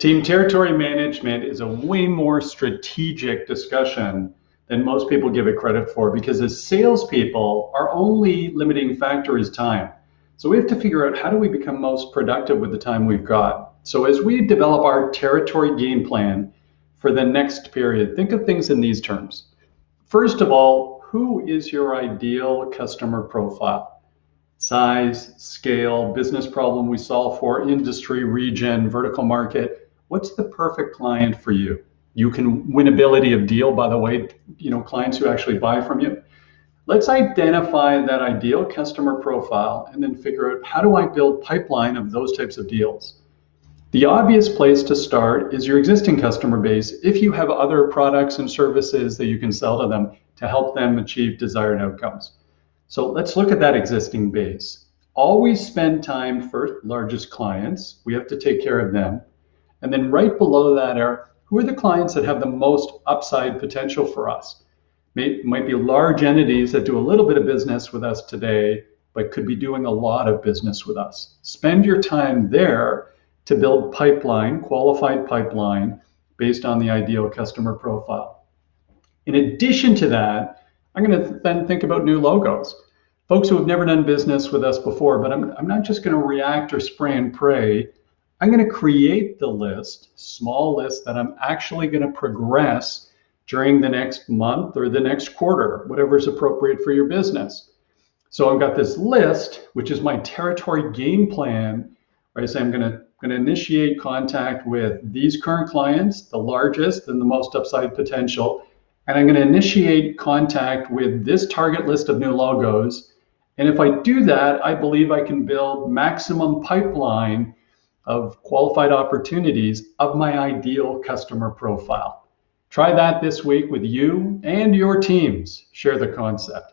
Team territory management is a way more strategic discussion than most people give it credit for because as salespeople, our only limiting factor is time. So we have to figure out how do we become most productive with the time we've got. So as we develop our territory game plan for the next period, think of things in these terms. First of all, who is your ideal customer profile? Size, scale, business problem we solve for, industry, region, vertical market. What's the perfect client for you? You can winnability of deal, by the way, clients who actually buy from you. Let's identify that ideal customer profile and then figure out how do I build pipeline of those types of deals. The obvious place to start is your existing customer base if you have other products and services that you can sell to them to help them achieve desired outcomes. So let's look at that existing base. Always spend time for largest clients. We have to take care of them. And then right below that are who are the clients that have the most upside potential for us? Might be large entities that do a little bit of business with us today, but could be doing a lot of business with us. Spend your time there to build pipeline, qualified pipeline, based on the ideal customer profile. In addition to that, I'm going to then think about new logos. Folks who have never done business with us before, but I'm not just going to react or spray and pray. I'm going to create the list, small list that I'm actually going to progress during the next month or the next quarter, whatever is appropriate for your business. So I've got this list, which is my territory game plan, where I say I'm going to initiate contact with these current clients, the largest and the most upside potential, and I'm going to initiate contact with this target list of new logos. And if I do that, I believe I can build maximum pipeline of qualified opportunities of my ideal customer profile. Try that this week with you and your teams. Share the concept.